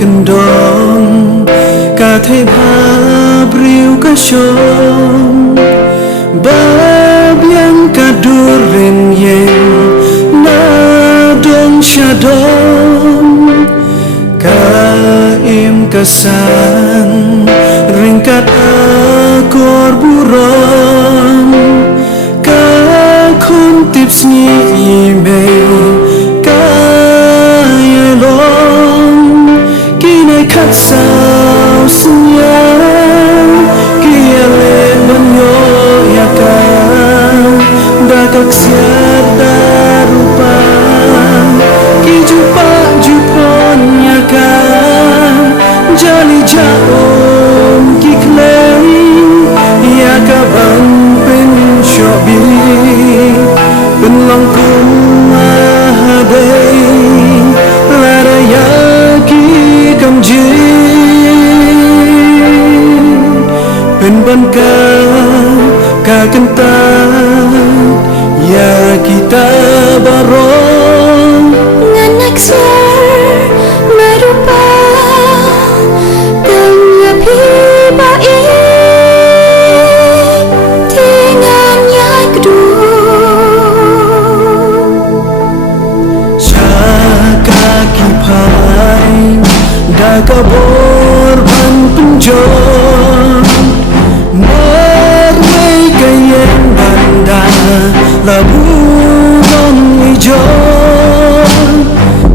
kendong Kathay babriw kasyong Babyang kadurin yen Nadong syadong Kaim kasan Ringkat akor buron Kakun tips ni email Kayalong Kinay katsaw senyang Kiyale banyo yakan Dakak siada rupa Kijupa jupon yakan Jali jaom kiklaim Yakabang pen syobi Penlang kumahadai Larayaki kamjin Penban kakentan Ya kita barong Nganak sir merupa Tengah pibai Tingannya kedua Syaka kipai Daka borban penjor Marwai kayeng banda Laburong ijo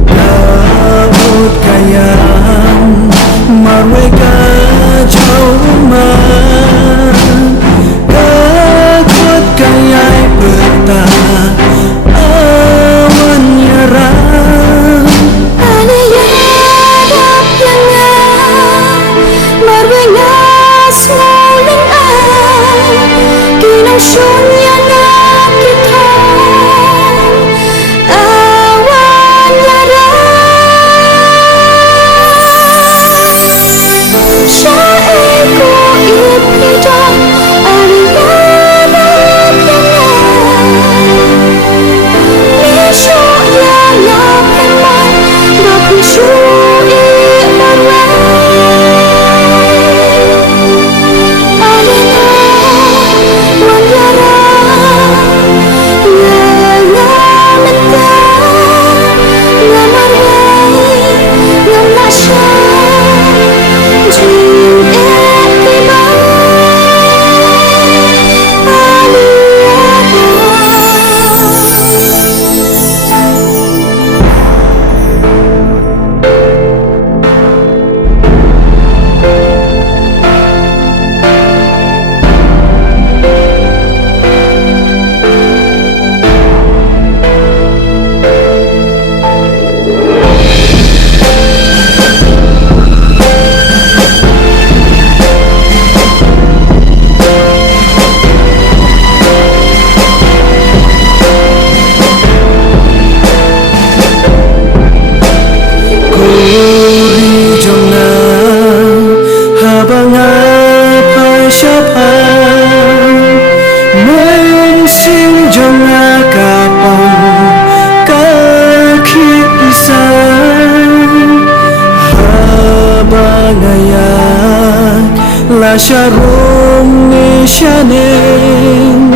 Daud kayang Marwai kajau man Kakut kayai peta Awan nyarang Aliyadap langan Marwengas ngauling an Ginang syunya na kita Awan larang Syaiku ipidang Aliyadap langan Nisyo lalap heman Bapi syui marwai Alina wan larang Ngalamenta Ngamarwai Ngamasya Jin ekibang Kuri jomna Habang apay siapa Mensing jomna kapang Kaki pisang Habang ayak La syarum ni syaneng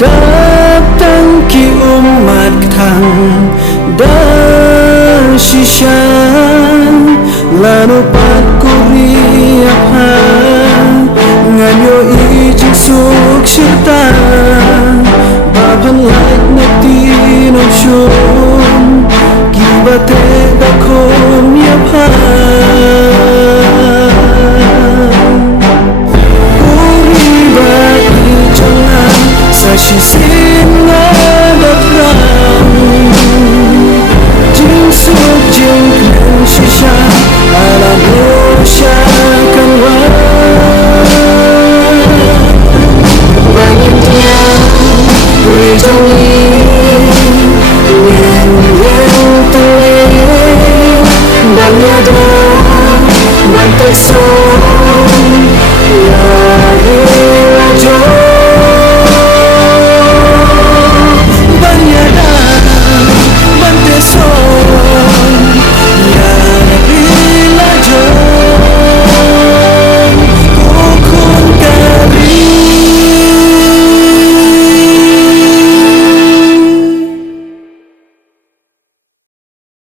Datang ki umat ketang Dan sisyan Lanupat kuriapan Nganyo ijik suk syirta Baban laik natinong syum Kibate dakom yapan